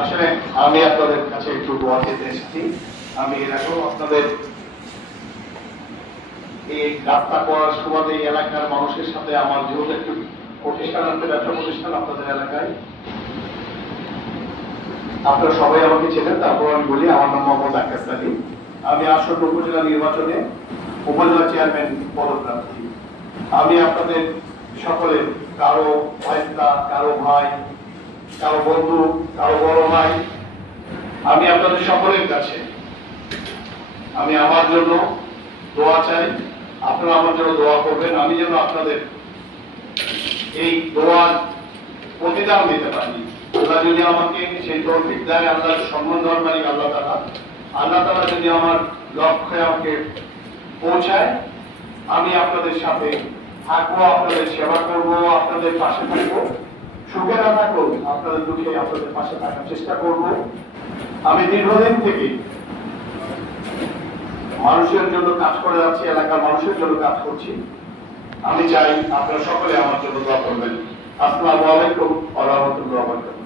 আসলে আমি আপনাদের কাছে একটু দোয়া চেতে এসেছি। আমি এর আগেও আপনাদের এই রাস্তা করার সুবাদে এই এলাকার মানুষের সাথে আমার যেহেতু একটু প্রতিষ্ঠান আছে, ব্যবসা প্রতিষ্ঠান আপনাদের এলাকায়, আপনারা সবাই আমাকে চেনেন। তারপর আমি বলি, আমার নাম মোহাম্মদ আকাশ আলী। আমি আসন্ন উপজেলা নির্বাচনে উপজেলা চেয়ারম্যান পদপ্রার্থী। আমি আপনাদের সকলের কারো ভাইস্তা, কারো ভাই, কারো বন্ধু, কারো বড় ভাই। আমি আপনাদের সকলের কাছে আমি আমার জন্য দোয়া চাই, আপনারা আমার জন্য দোয়া করবেন। আমি যেন আপনাদের এই দোয়ার প্রতিদান দিতে পারি। আল্লাহ যদি আমাকে সেই তৌফিক দেয়, আল্লাহ সম্মান দেওয়ার মালিক আল্লাহ তাআলা, আল্লাহ তাআলা যদি আমার লক্ষ্যে আমাকে পৌঁছায়, আমি আপনাদের সাথে থাকবো, আপনাদের সেবা করবো, আপনাদের পাশে থাকবো। সুখে না থাকুন, আপনাদের দুঃখে আপনাদের পাশে থাকার চেষ্টা করব। আমি দীর্ঘদিন থেকে মানুষের জন্য কাজ করে যাচ্ছি, এলাকার মানুষের জন্য কাজ করছি। আমি চাই আপনারা সকলে আমার জন্য দোয়া করবেন। আসসালামু আলাইকুম ওয়া রাহমাতুল্লাহি ওয়া বারাকাতুহু।